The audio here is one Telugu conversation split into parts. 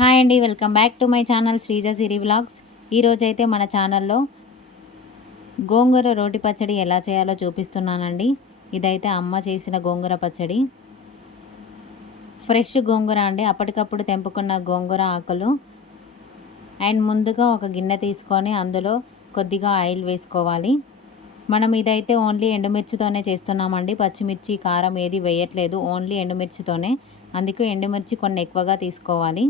హాయ్ అండి welcome back to my channel Sreeja Siri vlogs. ఈరోజైతే అయితే మన ఛానల్లో గోంగూర రోటి పచ్చడి ఎలా చేయాలో చూపిస్తున్నానండి. ఇదైతే అమ్మ చేసిన గోంగూర పచ్చడి. ఫ్రెష్ గోంగూర అండి. అప్పటికప్పుడు తెంపుకున్న గోంగూర ఆకులు. అండ్ ముందుగా ఒక గిన్నె తీసుకొని అందులో కొద్దిగా ఆయిల్ వేసుకోవాలి. మనం ఇదైతే ఓన్లీ ఎండుమిర్చితోనే చేస్తున్నామండి. పచ్చిమిర్చి కారం ఏది వేయట్లేదు. ఓన్లీ ఎండుమిర్చితోనే. అందుకు ఎండుమిర్చి కొన్ని ఎక్కువగా తీసుకోవాలి.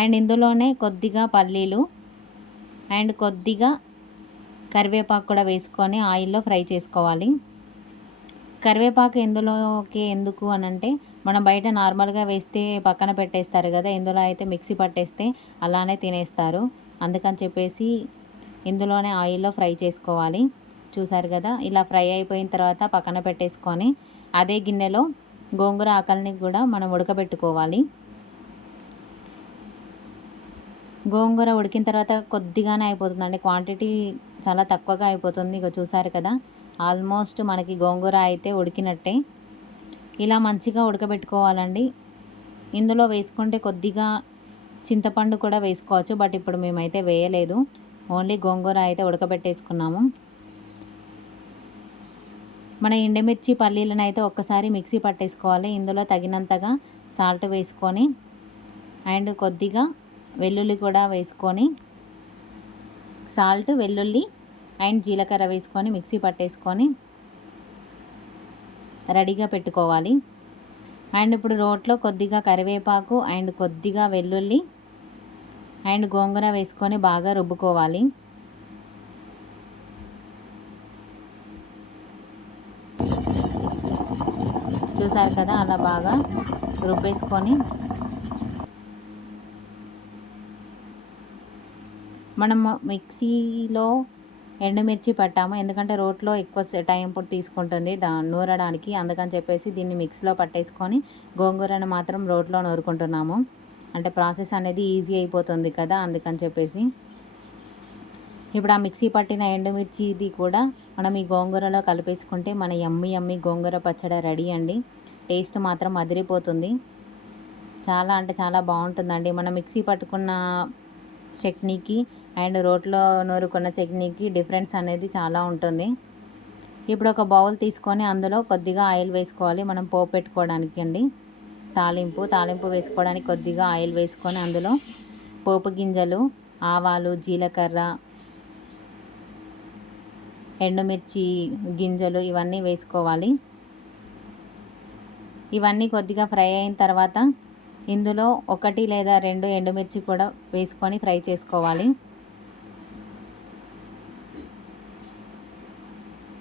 అండ్ ఇందులోనే కొద్దిగా పల్లీలు అండ్ కొద్దిగా కరివేపాకు కూడా వేసుకొని ఆయిల్లో ఫ్రై చేసుకోవాలి. కరివేపాకు ఇందులోకి ఎందుకు అని అంటే మనం బయట నార్మల్గా వేస్తే పక్కన పెట్టేస్తారు కదా ఇందులో అయితే మిక్సీ పట్టేస్తే అలానే తినేస్తారు. అందుకని చెప్పేసి ఇందులోనే ఆయిల్లో ఫ్రై చేసుకోవాలి. చూసారు కదా ఇలా ఫ్రై అయిపోయిన తర్వాత పక్కన పెట్టేసుకొని అదే గిన్నెలో గోంగూర ఆకలిని కూడా మనం ఉడకబెట్టుకోవాలి. గోంగూర ఉడికిన తర్వాత కొద్దిగానే అయిపోతుందండి. క్వాంటిటీ చాలా తక్కువగా అయిపోతుంది. ఇక చూసారు కదా ఆల్మోస్ట్ మనకి గోంగూర అయితే ఉడికినట్టే. ఇలా మంచిగా ఉడకబెట్టుకోవాలండి. ఇందులో వేసుకుంటే కొద్దిగా చింతపండు కూడా వేసుకోవచ్చు బట్ ఇప్పుడు మేమైతే వేయలేదు. ఓన్లీ గోంగూర అయితే ఉడకబెట్టేసుకున్నాము. మన ఎండుమిర్చి పల్లీలను అయితే ఒక్కసారి మిక్సీ పట్టేసుకోవాలి. ఇందులో తగినంతగా సాల్ట్ వేసుకొని అండ్ కొద్దిగా వెల్లుల్లి కూడా వేసుకొని సాల్ట్ వెల్లుల్లి అండ్ జీలకర్ర వేసుకొని మిక్సీ పట్టేసుకొని రెడీగా పెట్టుకోవాలి. అండ్ ఇప్పుడు రోట్లో కొద్దిగా కరివేపాకు అండ్ కొద్దిగా వెల్లుల్లి అండ్ గోంగూర వేసుకొని బాగా రుబ్బుకోవాలి. చూసారు కదా అలా బాగా రుబ్బేసుకొని మనం మిక్సీలో ఎండుమిర్చి పట్టాము. ఎందుకంటే రోట్లో ఎక్కువ టైం పొట్టు తీసుకుంటుంది దా నూరడానికి. అందుకని చెప్పేసి దీన్ని మిక్సీలో పట్టేసుకొని గోంగూరను మాత్రం రోట్లో నూరుకుంటున్నాము. అంటే ప్రాసెస్ అనేది ఈజీ అయిపోతుంది కదా అందుకని చెప్పేసి. ఇప్పుడు ఆ మిక్సీ పట్టిన ఎండుమిర్చిది కూడా మనం ఈ గోంగూరలో కలిపేసుకుంటే మన ఎమ్మి ఎమ్మి గోంగూర పచ్చడి రెడీ అండి. టేస్ట్ మాత్రం అదిరిపోతుంది. చాలా అంటే చాలా బాగుంటుందండి. మనం మిక్సీ పట్టుకున్న చట్నీకి అండ్ రోట్లో నూరుకున్న చట్నీకి డిఫరెన్స్ అనేది చాలా ఉంటుంది. ఇప్పుడు ఒక బౌల్ తీసుకొని అందులో కొద్దిగా ఆయిల్ వేసుకోవాలి. మనం పోపు పెట్టుకోవడానికి అండి. తాలింపు తాలింపు వేసుకోవడానికి కొద్దిగా ఆయిల్ వేసుకొని అందులో పోపు గింజలు ఆవాలు జీలకర్ర ఎండుమిర్చి గింజలు ఇవన్నీ వేసుకోవాలి. ఇవన్నీ కొద్దిగా ఫ్రై అయిన తర్వాత ఇందులో ఒకటి లేదా రెండు ఎండుమిర్చి కూడా వేసుకొని ఫ్రై చేసుకోవాలి.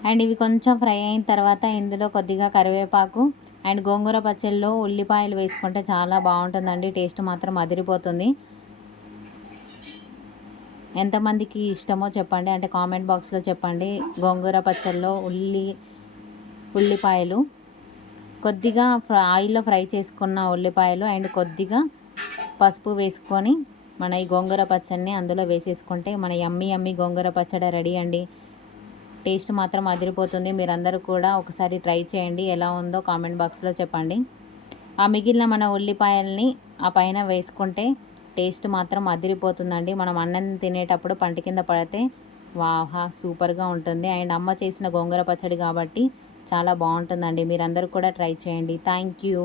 అండ్ ఇవి కొంచెం ఫ్రై అయిన తర్వాత ఇందులో కొద్దిగా కరివేపాకు అండ్ గోంగూర పచ్చళ్ళలో ఉల్లిపాయలు వేసుకుంటే చాలా బాగుంటుందండి. టేస్ట్ మాత్రం అదిరిపోతుంది. ఎంతమందికి ఇష్టమో చెప్పండి. అంటే కామెంట్ బాక్స్లో చెప్పండి. గోంగూర పచ్చళ్ళలో ఉల్లి ఉల్లిపాయలు. కొద్దిగా ఆయిల్లో ఫ్రై చేసుకున్న ఉల్లిపాయలు అండ్ కొద్దిగా పసుపు వేసుకొని మన ఈ గోంగూర పచ్చడిని అందులో వేసేసుకుంటే మన యమ్మి యమ్మి గోంగూర పచ్చడి రెడీ అండి. టేస్ట్ మాత్రం అదిరిపోతుంది. మీరందరూ కూడా ఒకసారి ట్రై చేయండి. ఎలా ఉందో కామెంట్ బాక్స్లో చెప్పండి. ఆ మిగిలిన మన ఉల్లిపాయల్ని ఆ పైన వేసుకుంటే టేస్ట్ మాత్రం అదిరిపోతుందండి. మనం అన్నం తినేటప్పుడు పంట కింద పడితే వాహా సూపర్గా ఉంటుంది. అండ్ అమ్మ చేసిన గోంగూర పచ్చడి కాబట్టి చాలా బాగుంటుందండి. మీరందరూ కూడా ట్రై చేయండి. Thank you.